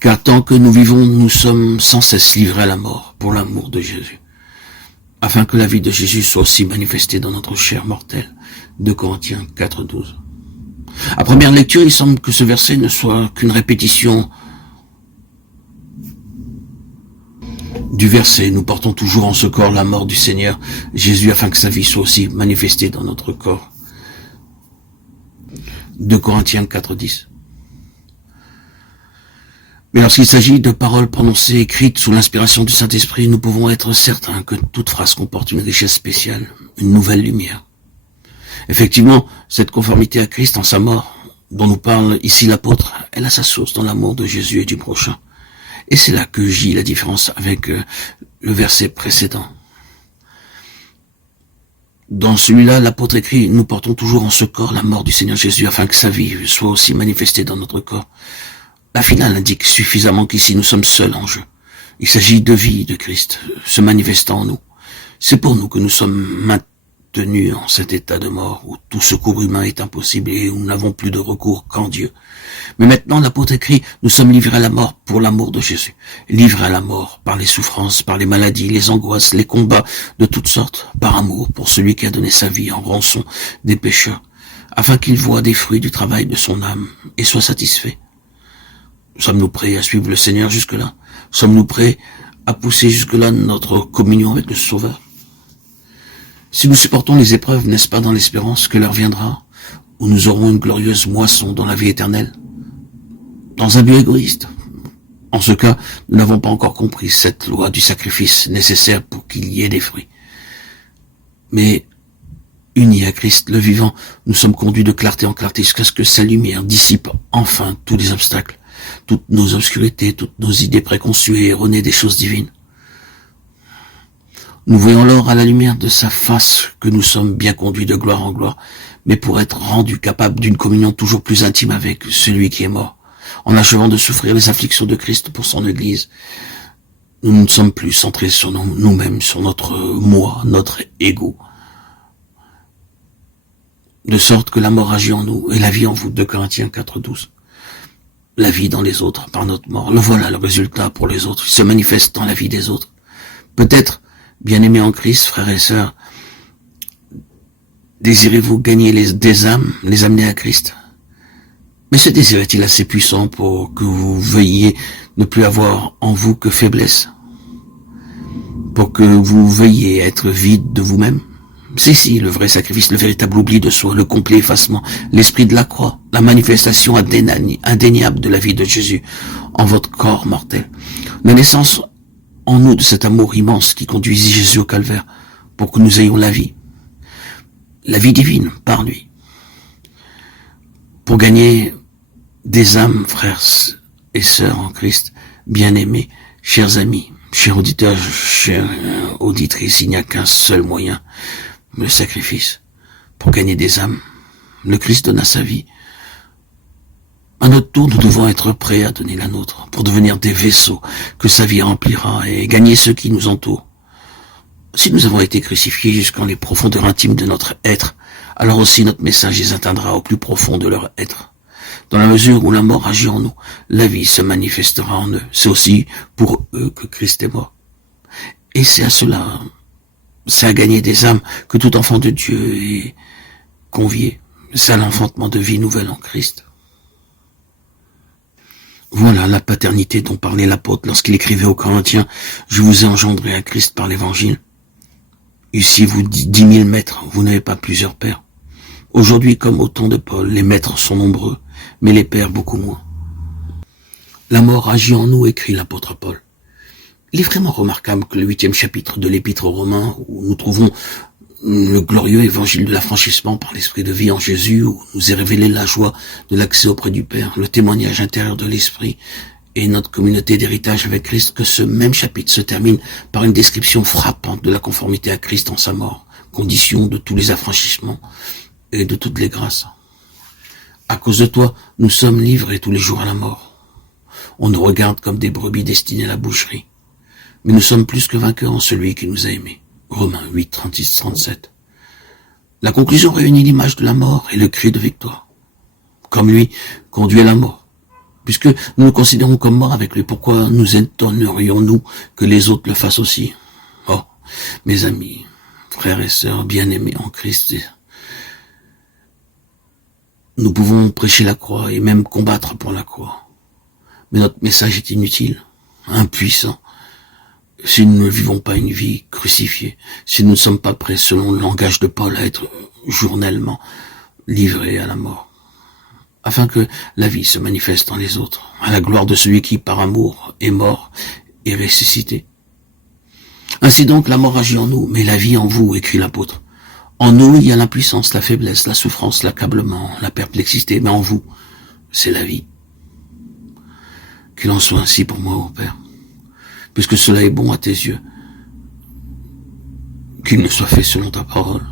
Car tant que nous vivons, nous sommes sans cesse livrés à la mort pour l'amour de Jésus, afin que la vie de Jésus soit aussi manifestée dans notre chair mortelle. 2 Corinthiens 4:12. À première lecture, il semble que ce verset ne soit qu'une répétition du verset « Nous portons toujours en ce corps la mort du Seigneur Jésus afin que sa vie soit aussi manifestée dans notre corps. » 2 Corinthiens 4:10. Mais lorsqu'il s'agit de paroles prononcées, écrites sous l'inspiration du Saint-Esprit, nous pouvons être certains que toute phrase comporte une richesse spéciale, une nouvelle lumière. Effectivement, cette conformité à Christ en sa mort, dont nous parle ici l'apôtre, elle a sa source dans l'amour de Jésus et du prochain. Et c'est là que gît la différence avec le verset précédent. Dans celui-là, l'apôtre écrit « Nous portons toujours en ce corps la mort du Seigneur Jésus afin que sa vie soit aussi manifestée dans notre corps. » La finale indique suffisamment qu'ici nous sommes seuls en jeu. Il s'agit de vie de Christ, se manifestant en nous. C'est pour nous que nous sommes maintenus en cet état de mort où tout secours humain est impossible et où nous n'avons plus de recours qu'en Dieu. Mais maintenant, l'apôtre écrit, nous sommes livrés à la mort pour l'amour de Jésus. Livrés à la mort par les souffrances, par les maladies, les angoisses, les combats de toutes sortes, par amour pour celui qui a donné sa vie en rançon des pécheurs, afin qu'il voie des fruits du travail de son âme et soit satisfait. Sommes-nous prêts à suivre le Seigneur jusque-là? Sommes-nous prêts à pousser jusque-là notre communion avec le Sauveur? Si nous supportons les épreuves, n'est-ce pas dans l'espérance que l'heure viendra où nous aurons une glorieuse moisson dans la vie éternelle? Dans un but égoïste. En ce cas, nous n'avons pas encore compris cette loi du sacrifice nécessaire pour qu'il y ait des fruits. Mais, unis à Christ le vivant, nous sommes conduits de clarté en clarté jusqu'à ce que sa lumière dissipe enfin tous les obstacles, toutes nos obscurités, toutes nos idées préconçues et erronées des choses divines. Nous voyons alors à la lumière de sa face que nous sommes bien conduits de gloire en gloire, mais pour être rendus capables d'une communion toujours plus intime avec celui qui est mort, en achevant de souffrir les afflictions de Christ pour son Église. Nous ne sommes plus centrés sur nous-mêmes, sur notre moi, notre ego, de sorte que la mort agit en nous et la vie en vous. 2 Corinthiens 4:12. La vie dans les autres par notre mort. Le voilà le résultat pour les autres. Il se manifeste dans la vie des autres. Peut-être, bien-aimés en Christ, frères et sœurs, désirez-vous gagner des âmes, les amener à Christ? Mais ce désir est-il assez puissant pour que vous veuilliez ne plus avoir en vous que faiblesse? Pour que vous veuilliez être vide de vous-même? C'est ici le vrai sacrifice, le véritable oubli de soi, le complet effacement, l'esprit de la croix, la manifestation indéniable de la vie de Jésus en votre corps mortel. La naissance en nous de cet amour immense qui conduisit Jésus au calvaire pour que nous ayons la vie divine par lui. Pour gagner des âmes, frères et sœurs en Christ, bien-aimés, chers amis, chers auditeurs, chères auditrices, il n'y a qu'un seul moyen, le sacrifice. Pour gagner des âmes, le Christ donna sa vie. À notre tour, nous devons être prêts à donner la nôtre, pour devenir des vaisseaux que sa vie remplira et gagner ceux qui nous entourent. Si nous avons été crucifiés jusqu'en les profondeurs intimes de notre être, alors aussi notre message les atteindra au plus profond de leur être. Dans la mesure où la mort agit en nous, la vie se manifestera en eux. C'est aussi pour eux que Christ est mort. Et c'est à cela, c'est à gagner des âmes que tout enfant de Dieu est convié. C'est à l'enfantement de vie nouvelle en Christ. Voilà la paternité dont parlait l'apôtre lorsqu'il écrivait aux Corinthiens « Je vous ai engendré à Christ par l'Évangile ». Ici, vous 10 000 maîtres, vous n'avez pas plusieurs pères. Aujourd'hui, comme au temps de Paul, les maîtres sont nombreux, mais les pères beaucoup moins. La mort agit en nous, écrit l'apôtre Paul. Il est vraiment remarquable que le 8e chapitre de l'Épître aux Romains, où nous trouvons le glorieux évangile de l'affranchissement par l'esprit de vie en Jésus, où nous est révélée la joie de l'accès auprès du Père, le témoignage intérieur de l'esprit et notre communauté d'héritage avec Christ, que ce même chapitre se termine par une description frappante de la conformité à Christ en sa mort, condition de tous les affranchissements et de toutes les grâces. À cause de toi, nous sommes livrés tous les jours à la mort. On nous regarde comme des brebis destinées à la boucherie. Mais nous sommes plus que vainqueurs en celui qui nous a aimés. Romains 8, 36-37. La conclusion réunit l'image de la mort et le cri de victoire. Comme lui, conduit à la mort. Puisque nous le considérons comme mort avec lui, pourquoi nous étonnerions-nous que les autres le fassent aussi? Oh, mes amis, frères et sœurs bien-aimés en Christ, nous pouvons prêcher la croix et même combattre pour la croix. Mais notre message est inutile, impuissant, si nous ne vivons pas une vie crucifiée, si nous ne sommes pas prêts, selon le langage de Paul, à être journellement livrés à la mort, afin que la vie se manifeste dans les autres, à la gloire de celui qui, par amour, est mort et ressuscité. Ainsi donc, la mort agit en nous, mais la vie en vous, écrit l'apôtre. En nous, il y a l'impuissance, la faiblesse, la souffrance, l'accablement, la perplexité, mais en vous, c'est la vie. Qu'il en soit ainsi pour moi, ô Père, puisque cela est bon à tes yeux, qu'il ne soit fait selon ta parole.